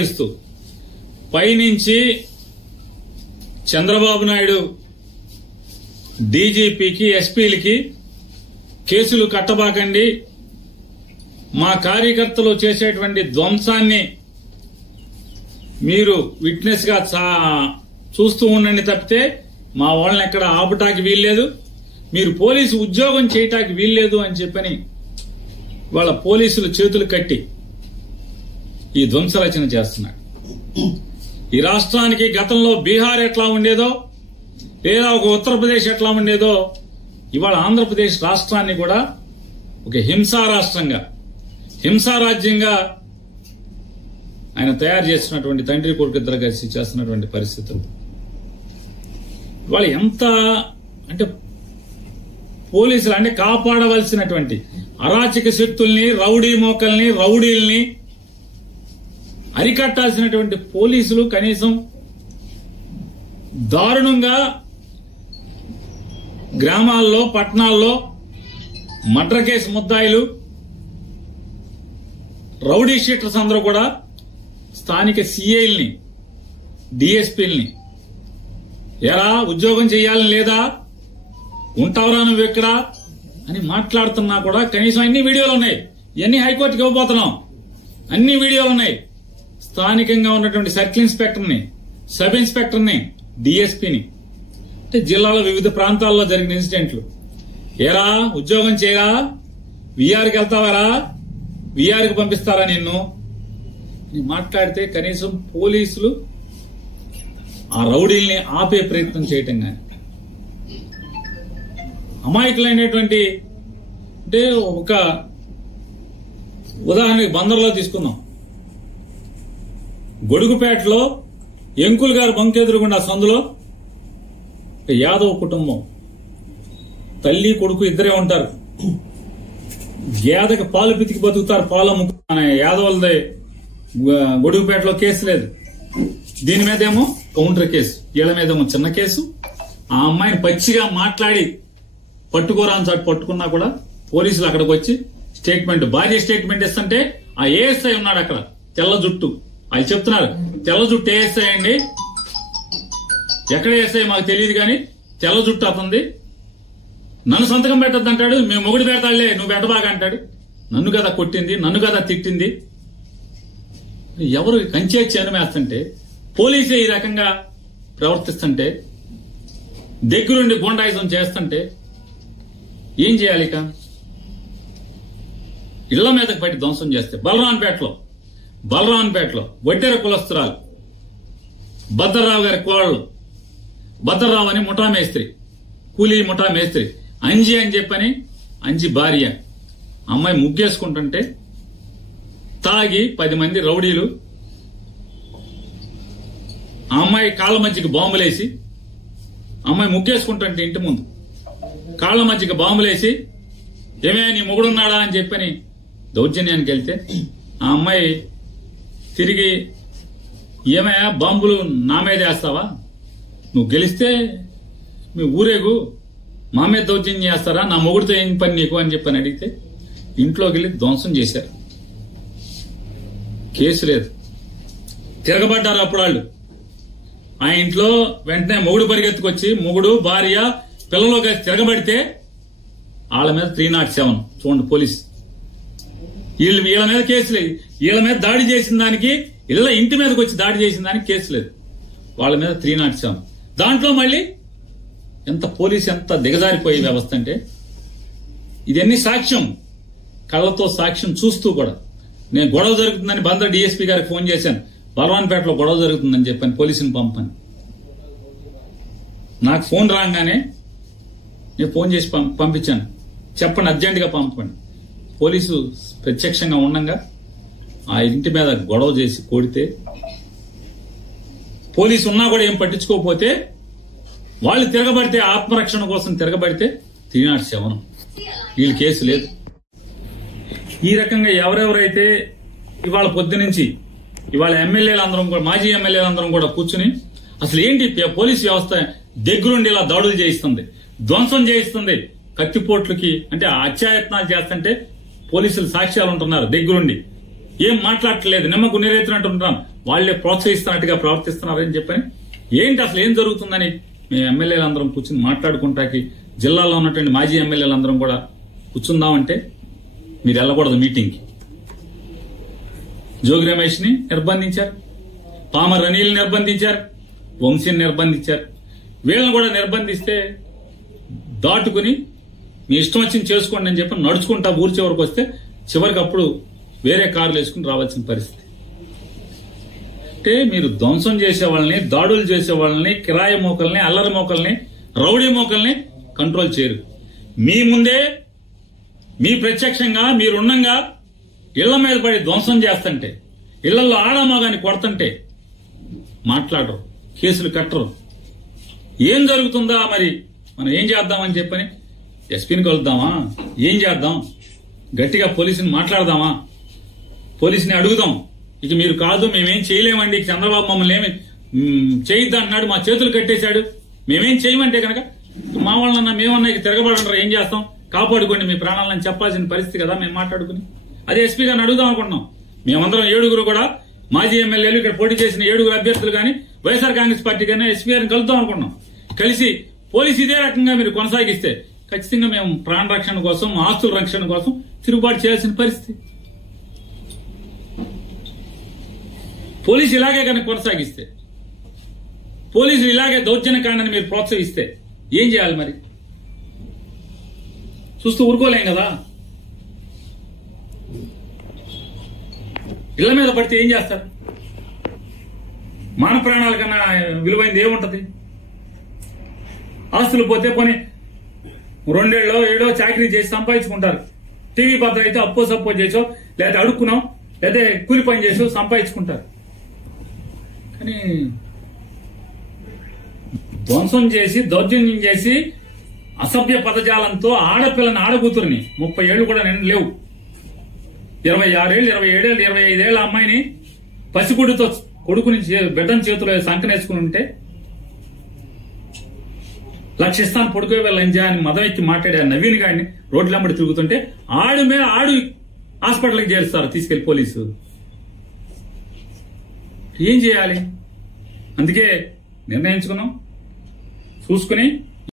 ఇస్తూ పైనుంచి చంద్రబాబు నాయుడు డీజీపీకి ఎస్పీలకి కేసులు కట్టబాకండి, మా కార్యకర్తలు చేసేటువంటి ధ్వంసాన్ని మీరు విట్నెస్ గా చూస్తూ ఉండండి తప్పితే మా వాళ్ళని ఎక్కడ ఆపటానికి వీల్లేదు, మీరు పోలీసు ఉద్యోగం చేయటానికి వీల్లేదు అని చెప్పని వాళ్ళ పోలీసులు చేతులు కట్టి ఈ ధ్వంసరచన చేస్తున్నాడు. ఈ రాష్ట్రానికి గతంలో బీహార్ ఎట్లా ఉండేదో లేదా ఒక ఉత్తరప్రదేశ్ ఎట్లా ఉండేదో ఇవాళ ఆంధ్రప్రదేశ్ రాష్ట్రాన్ని కూడా ఒక హింసా రాష్ట్రంగా, హింసా రాజ్యంగా ఆయన తయారు చేస్తున్నటువంటి తండ్రి కొడుకు ఇద్దరు కలిసి చేస్తున్నటువంటి పరిస్థితులు ఇవాళ ఎంత అంటే పోలీసులు అంటే కాపాడవలసినటువంటి అరాచక శక్తుల్ని, రౌడీ మోకల్ని, రౌడీల్ని అరికట్టాల్సినటువంటి పోలీసులు కనీసం దారుణంగా గ్రామాల్లో, పట్టణాల్లో మర్డర్ కేసు ముద్దాయిలు, రౌడీ షీటర్స్ అందరూ కూడా స్థానిక సీఐల్ని, డిఎస్పీల్ని ఎరా ఉద్యోగం చేయాలని లేదా, ఉంటావరా నువ్వు ఎక్కడ అని మాట్లాడుతున్నా కూడా కనీసం అన్ని వీడియోలు ఉన్నాయి. ఇవన్నీ హైకోర్టుకి ఇవ్వబోతున్నాం. అన్ని వీడియోలు ఉన్నాయి. స్థానికంగా ఉన్నటువంటి సర్కిల్ ఇన్స్పెక్టర్ని, సబ్ ఇన్స్పెక్టర్ని, డిఎస్పీని అంటే జిల్లాలో వివిధ ప్రాంతాల్లో జరిగిన ఇన్సిడెంట్లు, ఏరా ఉద్యోగం చేయరా, వీఆర్కి వెళ్తావారా, వీఆర్కి పంపిస్తారా నిన్ను మాట్లాడితే కనీసం పోలీసులు ఆ రౌడీల్ని ఆపే ప్రయత్నం చేయటం కానీ, అమాయకులైనటువంటి అంటే ఒక ఉదాహరణకి బందర్లో తీసుకుందాం. గొడుగుపేటలో ఎంకుల్ గారు బంకెదురుగుండా సందులో యాదవ్ కుటుంబం, తల్లి కొడుకు ఇద్దరే ఉంటారు. గేదకి పాలు పితికి బతుకుతారు, పాలు అమ్ముకున్న యాదవులది గొడుగుపేటలో కేసు లేదు. దీని మీదేమో కౌంటర్ కేసు, వీళ్ళ మీదేమో చిన్న కేసు. ఆ అమ్మాయిని పచ్చిగా మాట్లాడి పట్టుకోరా అని చాటు పట్టుకున్నా కూడా పోలీసులు అక్కడికి వచ్చి స్టేట్మెంట్, భార్య స్టేట్మెంట్ ఇస్తుంటే ఆ ఏఎస్ఐ ఉన్నాడు అక్కడ, తెల్ల జుట్టు, వాళ్ళు చెప్తున్నారు తెల్ల జుట్టు ఏఎస్ఐ అండి, ఎక్కడ ఏఎస్ఐ మాకు తెలియదు కానీ తెల్ల జుట్టు అతంది, నన్ను సంతకం పెట్టద్దు అంటాడు, మేము మొగుడు పెడతాడులే నువ్వు పెట్టబాగా అంటాడు. నన్ను కదా కొట్టింది, నన్ను కదా తిట్టింది. ఎవరు కంచే చేనమేస్తుంటే, పోలీసే ఈ రకంగా ప్రవర్తిస్తుంటే, దగ్గరుండి గుండాయిజం చేస్తుంటే ఏం చేయాలి? ఇక ఇళ్ల మీదకి పట్టి ధ్వంసం చేస్తే బలరాన్పేటలో వడ్డెర కులస్తురాలు భద్రరావు గారి కోడలు, భద్రరావు అని ముఠా మేస్త్రి, కూలీ ముఠా మేస్త్రి, అంజి అని చెప్పని అంజి భార్య అమ్మాయి ముగ్గేసుకుంటుంటే తాగి 10 మంది రౌడీలు ఆ అమ్మాయి కాళ్ళ మధ్యకి బాంబులేసి, అమ్మాయి ముగ్గేసుకుంటుంటే ఇంటి ముందు కాళ్ళ మధ్యకి బాంబులేసి ఏమే నీ మొగుడున్నాడా అని చెప్పని దౌర్జన్యానికి వెళ్తే ఆ అమ్మాయి తిరిగి ఏమయ్యా బాంబులు నా మీద వేస్తావా, నువ్వు గెలిస్తే మీ ఊరేగు మా మీద దౌర్జన్యం చేస్తారా, నా మొగుడితో ఏం పని నీకు అని చెప్పని అడిగితే ఇంట్లోకి వెళ్ళి ధ్వంసం చేశారు. కేసు లేదు, తిరగబడ్డారు అప్పుడు వాళ్ళు. ఆ ఇంట్లో వెంటనే మొగుడు పరిగెత్తుకొచ్చి, మొగుడు భార్య పిల్లలు కలిసి తిరగబడితే వాళ్ళ మీద 307 చూడండి పోలీసు. వీళ్ళ మీద కేసు లేదు. వీళ్ళ మీద దాడి చేసిన దానికి, ఇంటి మీదకి వచ్చి దాడి చేసిన దానికి కేసు లేదు, వాళ్ళ మీద 307. దాంట్లో మళ్ళీ ఎంత పోలీసు ఎంత దిగజారిపోయే వ్యవస్థ అంటే, ఇదన్నీ సాక్ష్యం, కళ్లతో సాక్ష్యం చూస్తూ కూడా. నేను గొడవ జరుగుతుందని బందర్ డిఎస్పీ గారికి ఫోన్ చేశాను, బలవాన్పేటలో గొడవ జరుగుతుందని చెప్పాను, పోలీసుని పంపని. నాకు ఫోన్ రాగానే నేను ఫోన్ చేసి పంపించాను, చెప్పండి అర్జెంటుగా పంపండి. పోలీసు ప్రత్యక్షంగా ఉండగా ఆ ఇంటి మీద గొడవ చేసి కొడితే, పోలీసు ఉన్నా కూడా ఏం పట్టించుకోకపోతే, వాళ్ళు తిరగబడితే ఆత్మరక్షణ కోసం తిరగబడితే 307, వీళ్ళు కేసు లేదు. ఈ రకంగా ఎవరెవరైతే ఇవాళ పొద్దునుంచి ఇవాళ ఎమ్మెల్యేలందరం కూడా, మాజీ ఎమ్మెల్యేలందరం కూడా కూర్చుని అసలు ఏంటి పోలీసు వ్యవస్థ దగ్గరుండి ఇలా దాడులు చేయిస్తుంది, ధ్వంసం చేయిస్తుంది, కత్తిపోట్లకి అంటే అత్యాయత్నాలు చేస్తుంటే పోలీసులు సాక్ష్యాలు ఉంటున్నారు దగ్గరుండి, ఏం మాట్లాడట్లేదు, నిమ్మకు నీరెత్తినట్టు ఉంటున్నాం. వాళ్లే ప్రోత్సహిస్తున్నట్టుగా ప్రవర్తిస్తున్నారని చెప్పని ఏంటి అసలు ఏం జరుగుతుందని మేము ఎమ్మెల్యేలందరం కూర్చుని మాట్లాడుకుంటాకి జిల్లాలో ఉన్నటువంటి మాజీ ఎమ్మెల్యేలందరం కూడా కూర్చుందామంటే మీరు వెళ్ళకూడదు మీటింగ్కి. జోగి రమేష్ ని నిర్బంధించారు, పామర్ అనిల్ నిర్బంధించారు, వంశీని నిర్బంధించారు. వీళ్ళని కూడా నిర్బంధిస్తే దాటుకుని మీ ఇష్టం వచ్చింది చేసుకోండి అని చెప్పి నడుచుకుంటా ఊరి చివరికి వస్తే చివరికి అప్పుడు వేరే కార్లు వేసుకుని రావాల్సిన పరిస్థితి. అంటే మీరు ధ్వంసం చేసే వాళ్ళని, దాడులు చేసే వాళ్ళని, కిరాయి మోకల్ని, అల్లరి మోకల్ని, రౌడీ మోకల్ని కంట్రోల్ చేయరు. మీ ముందే మీ ప్రత్యక్షంగా మీరున్నంగా ఇళ్ల మీద పడి ధ్వంసం చేస్తుంటే, ఇళ్లలో ఆడమగాని కొడుతుంటే మాట్లాడరు, కేసులు కట్టరు. ఏం జరుగుతుందా మరి మనం ఏం చేద్దామని చెప్పని ఎస్పీని కలుద్దామా, ఏం చేద్దాం, గట్టిగా పోలీసుని మాట్లాడదామా, పోలీసుని అడుగుదాం. ఇక మీరు కాదు మేమేం చేయలేమండి, చంద్రబాబు మమ్మల్ని ఏమి చేయొద్దు అంటున్నాడు, మా చేతులు కట్టేశాడు, మేమేం చేయమంటే కనుక మా వాళ్ళన్నా మేమన్నా ఇక తిరగబడంటారా, ఏం చేస్తాం, కాపాడుకోండి మీ ప్రాణాలను చెప్పాల్సిన పరిస్థితి కదా మేము మాట్లాడుకుని. అదే ఎస్పీ గారిని అడుగుదాం అనుకుంటున్నాం. మేమందరం 7 కూడా మాజీ ఎమ్మెల్యేలు, ఇక్కడ పోటీ చేసిన 7 అభ్యర్థులు కానీ వైఎస్ఆర్ కాంగ్రెస్ పార్టీ కానీ ఎస్పీ గారిని కలుద్దాం అనుకున్నాం. కలిసి పోలీసు ఇదే రకంగా మీరు కొనసాగిస్తే ఖచ్చితంగా మేము ప్రాణ రక్షణ కోసం, ఆస్తుల రక్షణ కోసం తిరుగుబాటు చేయాల్సిన పరిస్థితి. పోలీసు ఇలాగే కనుక కొనసాగిస్తే, పోలీసులు ఇలాగే దౌర్జన్యకాండని మీరు ప్రోత్సహిస్తే ఏం చేయాలి మరి? చూస్తూ ఊరుకోలేం కదా. ఇళ్ల మీద పడితే ఏం చేస్తారు? మాన ప్రాణాల కన్నా విలువైంది ఏముంటది? ఆస్తులు పోతే పోనీ 2 ఏళ్ళో 7 చాకరీ చేసి సంపాదించుకుంటారు. టీవీ పాత్ర అయితే అప్పో సప్పో చేసో, లేదా అడుక్కున్నాం, లేదా కూలి పని చేసో సంపాదించుకుంటారు. కానీ ధ్వంసం చేసి, దౌర్జన్యం చేసి, అసభ్య పదజాలంతో ఆడపిల్లని, ఆడకూతురిని 30 ఏళ్లు కూడా నిండు లేవు, 26 ఏళ్ళు, 27 ఏళ్ళు, 25 ఏళ్ల అమ్మాయిని పసిగుడితో కొడుకుని బిడ్డని చేతిలో సంకనేసుకుని ఉంటే లక్షిస్తాను పొడుకో వెళ్ళంజా అని మదం ఎక్కి మాట్లాడే నవీన్ గారిని రోడ్లమ్మడి తిరుగుతుంటే ఆడు హాస్పిటల్కి చేరుస్తారు తీసుకెళ్లి పోలీసు. ఏం చేయాలి? అందుకే నిర్ణయించుకున్నాం, చూసుకుని